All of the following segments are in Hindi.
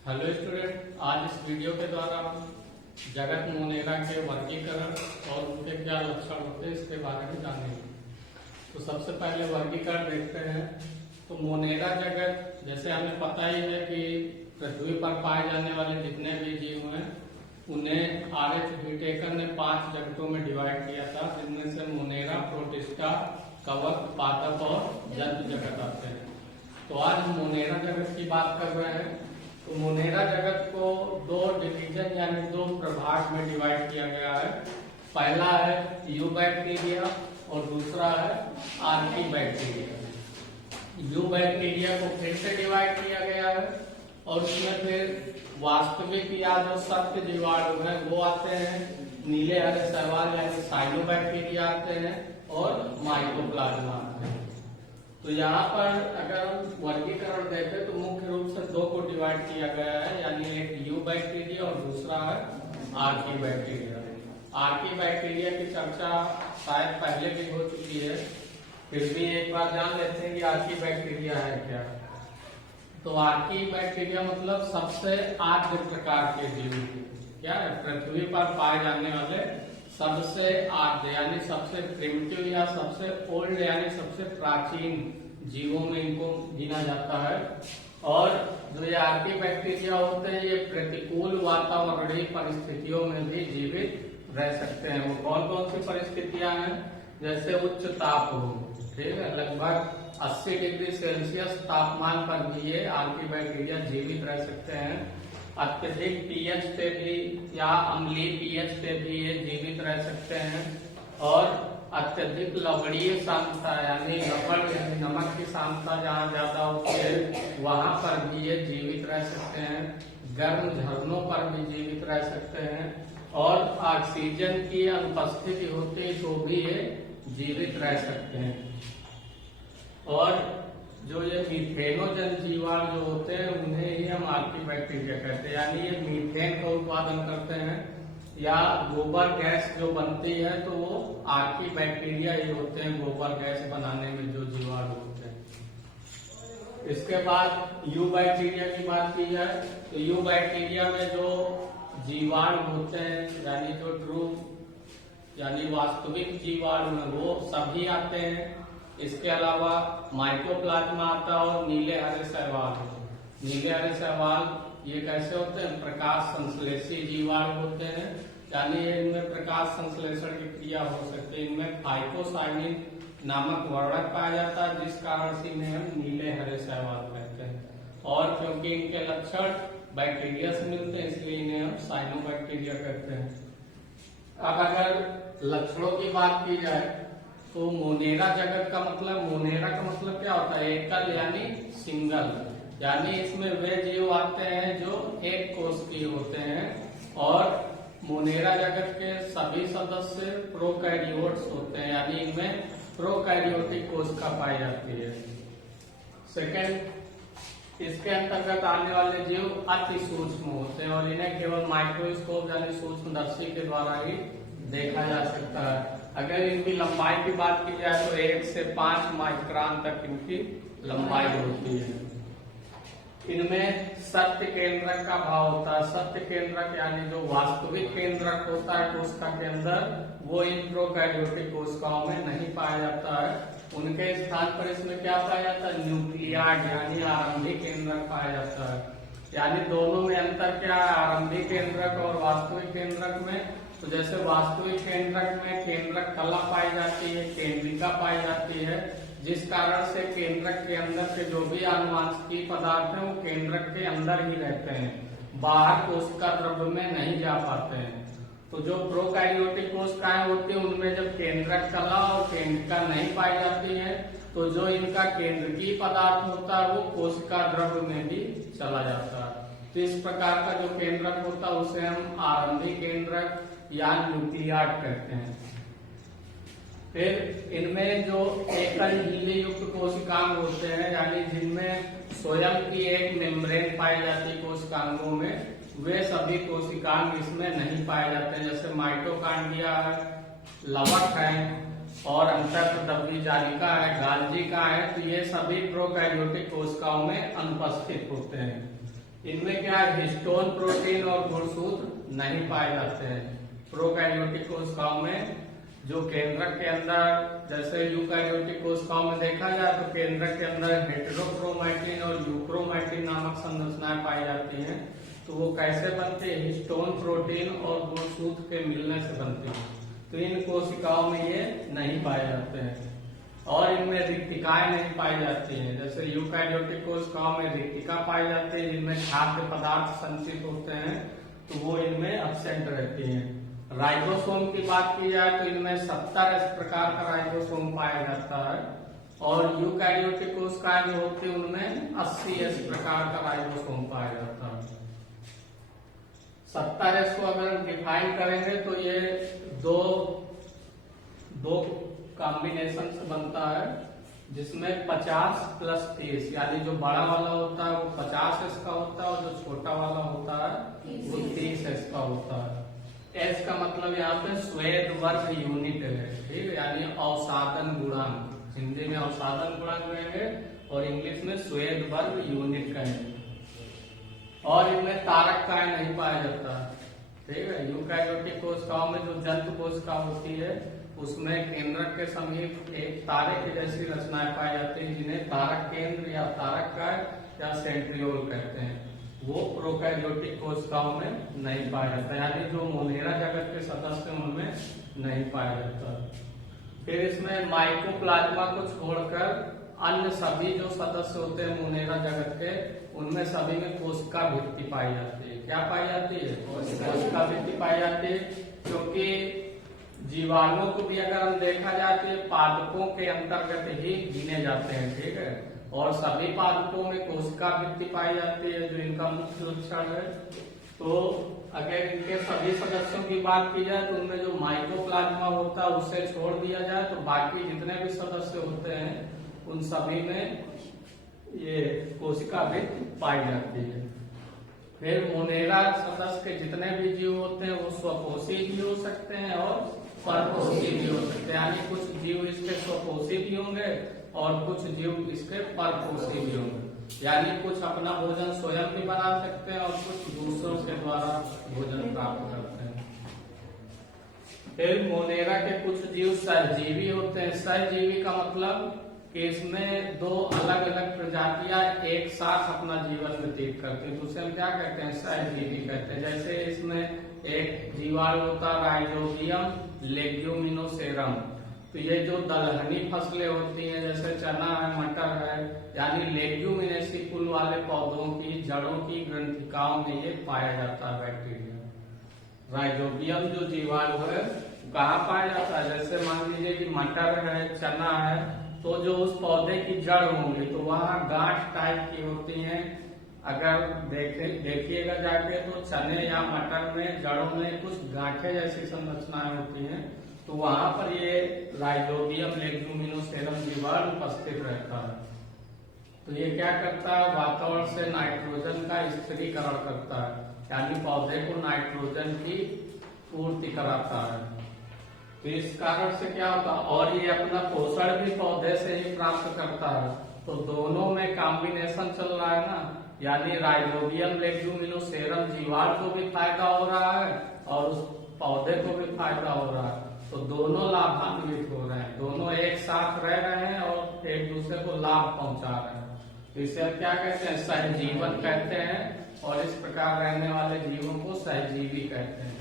हेलो स्टूडेंट, आज इस वीडियो के द्वारा हम जगत मोनेरा के वर्गीकरण और उनके क्या लक्षण होते हैं इसके बारे में जानेंगे। तो सबसे पहले वर्गीकरण देखते हैं। तो मोनेरा जगत, जैसे हमें पता ही है कि पृथ्वी पर पाए जाने वाले जितने भी जीव हैं उन्हें आर.एच. व्हिटेकर ने 5 जगतों में डिवाइड किया था, जिनमें से मोनेरा, प्रोटिस्टा, कवक, पादप और जंतु जगत आते हैं। तो आज हम मोनेरा जगत की बात कर रहे हैं। तो मोनेरा जगत को 2 डिवीजन यानी 2 प्रभाग में डिवाइड किया गया है। पहला है यूबैक्टीरिया और दूसरा है आर्की बैक्टीरिया। यूबैक्टीरिया को फिर से डिवाइड किया गया है और उसमें फिर वास्तविक या जो सत्य जीवाणु है वो आते हैं, नीले हरे शैवाल यानी साइनोबैक्टीरिया आते हैं और माइकोप्लाज्मा आते हैं। तो यहाँ पर अगर हम वर्गीकरण देखें तो मुख्य रूप से 2 को डिवाइड किया गया है, यानी एक यू बैक्टीरिया और दूसरा है आर्की बैक्टीरिया। आर्की बैक्टीरिया की चर्चा शायद पहले भी हो चुकी है, फिर भी एक बार जान लेते हैं कि आर्की बैक्टीरिया है क्या। तो आर्की बैक्टीरिया मतलब सबसे आद्य प्रकार के जीव, क्या है, पृथ्वी पर पाए जाने वाले सबसे आद्य यानी सबसे प्रिमिटिव या सबसे ओल्ड यानी सबसे प्राचीन जीवों में इनको गिना जाता है। और जो ये आर्की बैक्टीरिया होते हैं ये प्रतिकूल वातावरणीय परिस्थितियों में भी जीवित रह सकते हैं। वो कौन कौन सी परिस्थितियां हैं, जैसे उच्च ताप हो, ठीक है, लगभग 80 डिग्री सेल्सियस तापमान पर भी ये आर्की बैक्टीरिया जीवित रह सकते हैं। अत्यधिक पीएच पे भी या अम्लीय पीएच पे भी ये जीवित रह सकते हैं। और अत्यधिक लवणीय सांद्रता यानी लवण नमक की सांद्रता जहाँ ज्यादा होती है वहां पर भी ये जीवित रह सकते हैं। गर्म झरनों पर भी जीवित रह सकते हैं और ऑक्सीजन की अनुपस्थिति होती तो भी ये जीवित रह सकते हैं। और जो ये मीथेनोजन जीवाणु जो होते हैं उन्हें ही हम आर्की बैक्टीरिया कहते हैं, यानी ये मीथेन का उत्पादन करते हैं या गोबर गैस जो बनती है तो वो आर्की बैक्टीरिया ही होते हैं, गोबर गैस बनाने में जो जीवाणु होते हैं। इसके बाद यू बैक्टीरिया की बात की जाए तो यू बैक्टीरिया में जो जीवाणु होते हैं यानी जो ट्रू यानी वास्तविक जीवाणु है वो सभी आते हैं। इसके अलावा माइकोप्लाज्मा आता है और नीले हरे शैवाल। नीले हरे शैवाल ये कैसे होते हैं, प्रकाश संश्लेषी जीवाणु होते हैं, यानी इनमें प्रकाश संश्लेषण की क्रिया हो सकती है। इनमें फाइकोसाइनिन नामक वर्णक पाया जाता है जिस कारण से इन्हें हम नीले हरे शैवाल कहते हैं। और क्योंकि इनके लक्षण बैक्टीरिया से मिलते हैं इसलिए इन्हें हम साइनोबैक्टीरिया कहते हैं। अब अगर लक्षणों की बात की जाए तो मोनेरा जगत का मतलब, मोनेरा का मतलब क्या होता है, एकल यानी सिंगल, यानी इसमें वे जीव आते हैं जो एक कोशिकीय होते हैं। और मोनेरा जगत के सभी सदस्य प्रोकैरियोट्स होते हैं, यानी इनमें प्रोकैरियोटिक कोशिका पाई जाती है। सेकंड, इसके अंतर्गत आने वाले जीव अति सूक्ष्म होते हैं और इन्हें केवल माइक्रोस्कोप यानी सूक्ष्मदर्शी के द्वारा ही देखा जा सकता है। अगर इनकी लंबाई की बात की जाए तो 1 से 5 माइक्रोन तक इनकी लंबाई होती है। इनमें सत्य केंद्रक का भाव होता है। सत्य केंद्रक यानी जो वास्तविक केंद्रक होता है कोशिका के अंदर, वो इन प्रोकैरियोटिक कोशिकाओं में नहीं पाया जाता है। उनके स्थान पर इसमें क्या पाया जाता है, न्यूक्लियाड यानी आरंभिक केंद्रक पाया जाता है। यानी दोनों में अंतर क्या है, आरंभिक केंद्रक और वास्तविक केंद्रक में। तो जैसे वास्तविक केंद्रक में केंद्रक कला पाई जाती है, केंद्रिका पाई जाती है, जिस कारण से केंद्रक के अंदर के जो भी आनुवांशिक पदार्थ हैं वो केंद्रक के अंदर ही रहते हैं, बाहर कोशिका द्रव्य में नहीं जा पाते हैं। तो जो प्रोकैरियोटिक कोशिकाएं होती है उनमें जब केंद्रक कला और केंद्रिका नहीं पाई जाती है तो जो इनका केंद्रकीय पदार्थ होता है वो कोशिका द्रव्य में भी चला जाता है। तो इस प्रकार का जो केंद्रक होता है उसे हम आरंभिक केंद्रक या न्यूक्लियाड कहते हैं। फिर इनमें जो एकल झिल्ली युक्त कोशिकांग होते हैं, यानी जिनमें स्वयं की एक मेम्ब्रेन पाई जाती है कोशिकांगों में, वे सभी कोशिकांग इसमें नहीं पाए जाते हैं। जैसे माइटोकांड्रिया है, लवक है और अंतःप्रद्रव्य जालिका है, गाल्जी का है, तो ये सभी प्रोकैरियोटिक कोशिकाओं में अनुपस्थित होते हैं। इनमें क्या है, हिस्टोन प्रोटीन और गुणसूत्र नहीं पाए जाते हैं। प्रोकैरियोटिक कोशिकाओं में जो केंद्रक के अंदर, जैसे यूकैरियोटिक कोशिकाओं में देखा जाए तो केंद्रक के अंदर हेटेरोक्रोमैटिन और यूक्रोमैटिन नामक संरचनाएं पाई जाती हैं। तो वो कैसे बनते हैं, हिस्टोन प्रोटीन और गुणसूत्र के मिलने से बनते हैं। तो इन कोशिकाओं में ये नहीं पाए जाते हैं। और इनमें रिक्तिकाएं नहीं पाई जाती हैं। जैसे यूकैरियोटिक कोशिकाओं में रिक्तिका पाई जाती है जिनमें खाद्य पदार्थ संचित होते हैं, तो वो इनमें एब्सेंट रहती हैं। राइबोसोम की बात की जाए तो इनमें 70 इस प्रकार का राइबोसोम पाया जाता है, और यूकैरियोटिक कोशिकाएं जो होती है उनमें 80 इस प्रकार का राइबोसोम पाया जाता है। 70 को अगर डिफाइन करेंगे तो ये दो कॉम्बिनेशन से बनता है, जिसमें 50 प्लस 30, यानी जो बड़ा वाला होता है वो 50 एस का होता है और जो छोटा वाला होता है वो 30 एस का होता है। एस का मतलब यहाँ पे स्वेद वर्ग यूनिट है, ठीक है, यानी अवसादन गुणांक। हिंदी में अवसादन गुणांक कहेंगे और इंग्लिश में स्वेद वर्ग यूनिट कहेंगे। और इनमें तारक काय नहीं पाया जाता, ठीक है। यूकैरियोटिक कोशिकाओं में जो जंतु कोशिका होती है उसमें केंद्रक के समीप एक तारे की जैसी रचनाएं पाई जाती है, जिन्हें तारक केंद्र या तारक काय या सेंट्रियोल कहते हैं। वो प्रोकैरियोटिक कोशिकाओं में नहीं पाया जाता, यानी जो मोनेरा जगत के सदस्य उनमें नहीं पाया जाता। फिर इसमें माइकोप्लाज्मा को छोड़कर अन्य सभी जो सदस्य होते हैं मोनेरा जगत के, उनमें सभी में कोशिका भित्ति पाई जाती है। क्या पाई जाती है, कोशिका भित्ति पाई जाती है। क्योंकि जीवाणुओं को भी अगर हम देखा जाए तो ये पादपों के अंतर्गत ही गिने जाते हैं, ठीक है। और सभी पादपों में कोशिका भित्ति पाई जाती है, जो इनका मुख्य लक्षण है। तो अगर इनके सभी सदस्यों की बात की जाए तो उनमें जो माइकोप्लाज्मा होता है उसे छोड़ दिया जाए तो बाकी जितने भी सदस्य होते हैं उन सभी में ये कोशिका भित्ति पाई जाती है। फिर मोनेरा सदस्य के जितने भी जीव होते हैं वो स्वपोषी भी हो सकते हैं और परपोषी भी हो सकते हैं, यानी कुछ जीव इसके स्वपोषी भी होंगे और कुछ जीव इसके परपोषी भी होंगे। यानी कुछ अपना भोजन स्वयं भी बना सकते हैं और कुछ दूसरों के द्वारा भोजन प्राप्त करते हैं। फिर मोनेरा के कुछ जीव सहजीवी होते हैं। सहजीवी का मतलब कि इसमें दो अलग अलग प्रजातियां एक साथ अपना जीवन व्यतीत करती हैं, तो उसे हम क्या कहते हैं, सहजीवी कहते हैं। जैसे इसमें एक जीवाणु होता है राइजोबियम लेग्यूमिनोसेरम, तो ये जो दलहनी फसलें होती हैं जैसे चना है, मटर है, यानी लेग्यूमिनेसी कुल वाले पौधों की जड़ों की ग्रंथिकाओं में ये पाया जाता है बैक्टीरिया। राइजोबियम जो जीवाणु है कहाँ पाया जाता है, जैसे मान लीजिए कि मटर है, चना है, तो जो उस पौधे की जड़ होंगी तो वहाँ गांठ टाइप की होती हैं। अगर देखिएगा जाके तो चने या मटर में जड़ों में कुछ गांठे जैसी संरचनाएं होती हैं, तो वहां पर ये राइजोबियम लेग्यूमिनोसेरम जीवाणु उपस्थित रहता है। तो ये क्या करता है, वातावरण से नाइट्रोजन का स्थिरीकरण करता है, यानी पौधे को नाइट्रोजन की पूर्ति कराता है। तो इस कारण से क्या होता है, और ये अपना पोषण भी पौधे से ही प्राप्त करता है। तो दोनों में कॉम्बिनेशन चल रहा है ना, यानी राइजोबियम लेग्यूमिनोसेरम जीवाणु को भी फायदा हो रहा है और उस पौधे को भी फायदा हो रहा है। तो दोनों लाभान्वित हो रहे हैं, दोनों एक साथ रह रहे हैं और एक दूसरे को लाभ पहुंचा रहे हैं। तो इसे हम क्या कहते हैं, सहजीवन कहते हैं, और इस प्रकार रहने वाले जीवों को सहजीवी कहते हैं।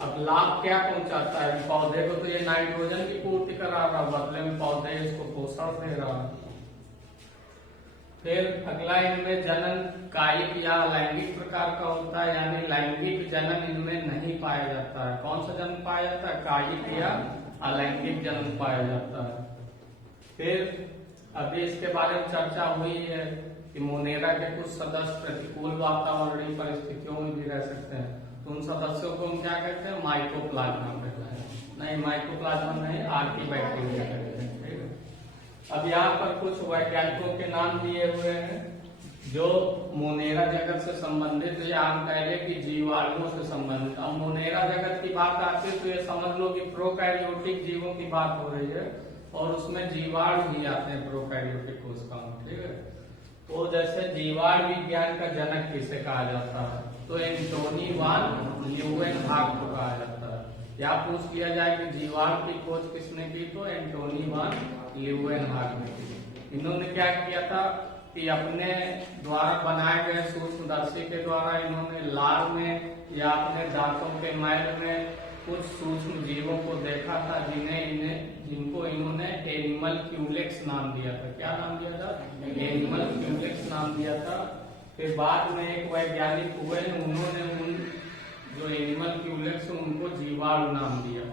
अब लाभ क्या पहुंचाता है, पौधे को तो ये नाइट्रोजन की पूर्ति करा रहा है, बदले में पौधे इसको पोषण दे रहा है। फिर अगला इनमें जनन कायिक या लैंगिक प्रकार का होता है, यानी लैंगिक जनन इनमें नहीं पाया जाता है। कौन सा जन्म पाया जाता है, कायिक या अलैंगिक जन्म पाया जाता है। फिर अभी इसके बारे में चर्चा हुई है कि मोनेरा के कुछ सदस्य प्रतिकूल वातावरणीय परिस्थितियों में भी रह सकते हैं, तो उन सदस्यों को हम क्या कहते हैं, माइकोप्लाज्मा कहते हैं। नहीं, माइकोप्लाज्मा नहीं, आर्किबैक्टीरिया कहते हैं, ठीक है। अब यहाँ पर कुछ वैज्ञानिकों के नाम दिए हुए हैं जो मोनेरा जगत से संबंधित, या हम कह लें कि जीवाणुओं से संबंधित। अब मोनेरा जगत की बात आती है तो ये समझ लो कि प्रोकैरियोटिक जीवों की बात हो रही है, और उसमें जीवाणु ही आते हैं प्रोकैरियोटिक कोशिकाओं, ठीक है। तो जैसे जीवाणु विज्ञान का जनक किसे कहा जाता है, तो एंटोनी वान ल्यूवेनहॉक को कहा जाता है। या पूछ लिया जाए कि जीवाणु की खोज किसने की, तो एंटोनी वान ल्यूवेनहॉक ने की। इन्होंने क्या किया था कि अपने द्वारा बनाए गए सूक्ष्मदर्शी के द्वारा इन्होंने लार में या अपने दांतों के मैल में कुछ सूक्ष्म जीवों को देखा था जिनको इन्होंने एनिमल क्यूलेक्स नाम दिया था। क्या नाम दिया था? एनिमल क्यूलेक्स नाम दिया था। फिर बाद में एक वैज्ञानिक हुए, उन्होंने उन जो एनिमल क्यूलेक्स उनको जीवाणु नाम दिया।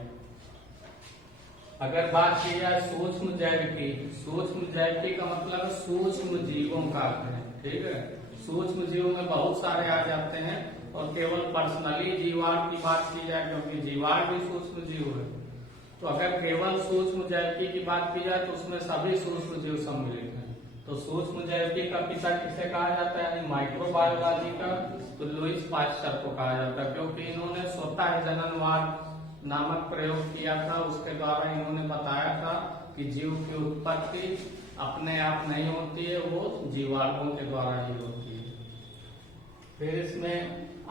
अगर बात की जाए सूक्ष्म जैविकी, सूक्ष्म जैविकी का मतलब सूक्ष्म जीवों का अर्थ है, ठीक है। सूक्ष्म जीवों में बहुत सारे आ जाते हैं और केवल पर्सनली जीवाणु की बात की जाए, क्योंकि जीवाणु भी सूक्ष्म जीव है, तो अगर केवल सूक्ष्म जैविकी की बात की जाए तो उसमें सभी सूक्ष्म जीव सम्मिलित हैं। तो सूक्ष्म जैविकी का पिता किसे कहा जाता है, माइक्रोबायोलॉजी का, तो लुईस पास्चर को कहा जाता है, क्योंकि इन्होंने स्वतः जननवाद नामक प्रयोग किया था। उसके द्वारा इन्होंने बताया था कि जीव की उत्पत्ति अपने आप नहीं होती है, वो जीवाणुओं के द्वारा ही होती है। फिर इसमें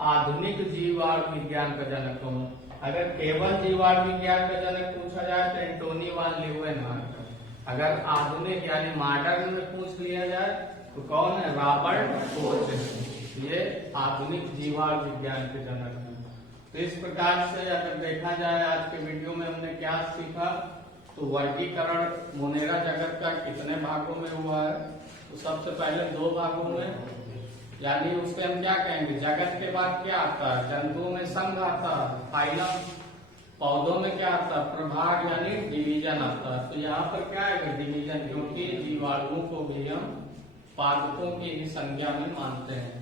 आधुनिक जीवाणु विज्ञान का जनक कौन? अगर केवल जीवाणु विज्ञान का जनक पूछा जाए तो एंटोनी वान ल्यूवेनहॉक। अगर आधुनिक यानी मॉडर्न में पूछ लिया जाए तो कौन है? Robert Koch. ये आधुनिक जीवाणु विज्ञान के जनक है। तो इस प्रकार से अगर देखा जाए आज के वीडियो में हमने क्या सीखा, तो वर्गीकरण मोनेरा जगत का कितने भागों में हुआ है, तो सबसे पहले 2 भागों में, यानी उसके हम क्या कहेंगे, जगत के बाद क्या आता है, जंतुओं में संघ आता है, फाइलम, पौधों में क्या आता है, प्रभाग यानी डिवीजन आता है। तो यहाँ पर क्या है, डिवीजन, क्योंकि जीवाणुओं को भी हम पादपों की ही संज्ञा में मानते हैं।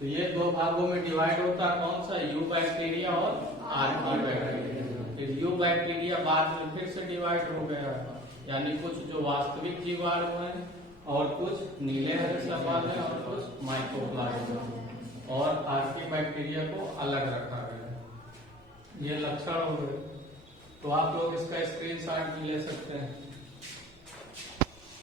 तो ये 2 भागों में डिवाइड होता है, कौन सा, यू बैक्टीरिया और आर्की बैक्टीरिया। फिर यू बैक्टीरिया बाद में फिर से डिवाइड हो गया, यानी कुछ जो वास्तविक जीवाणु हैं और कुछ नीले हरे सवाल है और कुछ माइक्रोप्लाज्म, और आर्की बैक्टीरिया को अलग रखा गया। ये लक्षण हो गए। तो आप लोग इसका स्क्रीनशॉट भी ले सकते हैं।